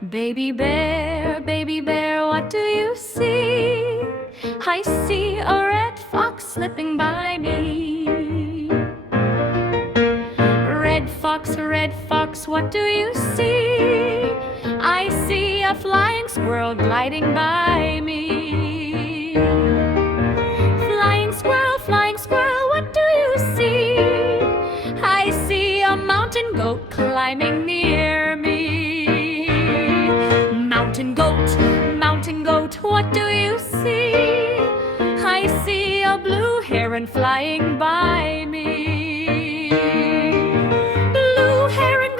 Baby bear, what do you see? I see a red fox slipping by me. Red fox, what do you see? I see a flying squirrel gliding by me. Flying squirrel, what do you see? I see a mountain goat climbing near me. Mountain goat, what do you see? I see a blue heron flying by me. Blue heron,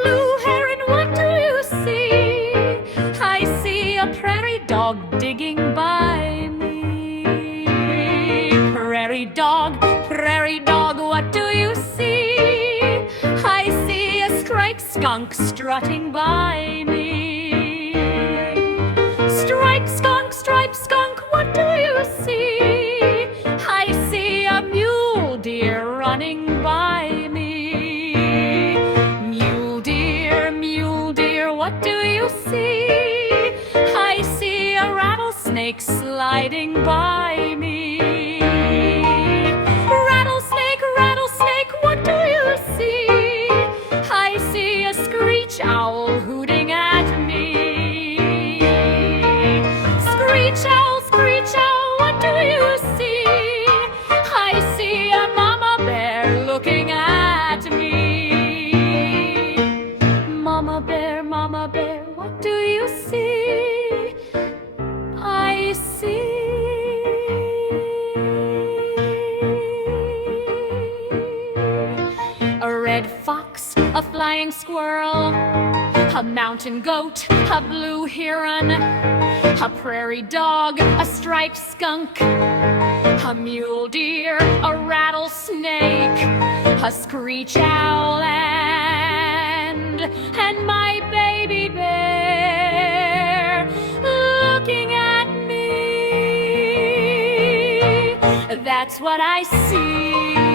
what do you see? I see a prairie dog digging by me. Prairie dog, what do you see? I see a striped skunk strutting by me. Striped skunk, what do you see? I see a mule deer running by me. Mule deer, what do you see? I see a rattlesnake sliding by me. Rattlesnake, what do you see? I see a screech owl hooting at me. Screech owl, what do you see? I see a mama bear looking at me. Mama bear, what do you see? I see a red fox, a flying squirrel, a mountain goat, a blue heron, a prairie dog, a striped skunk, a mule deer, a rattlesnake, a screech owl, and my baby bear looking at me. That's what I see.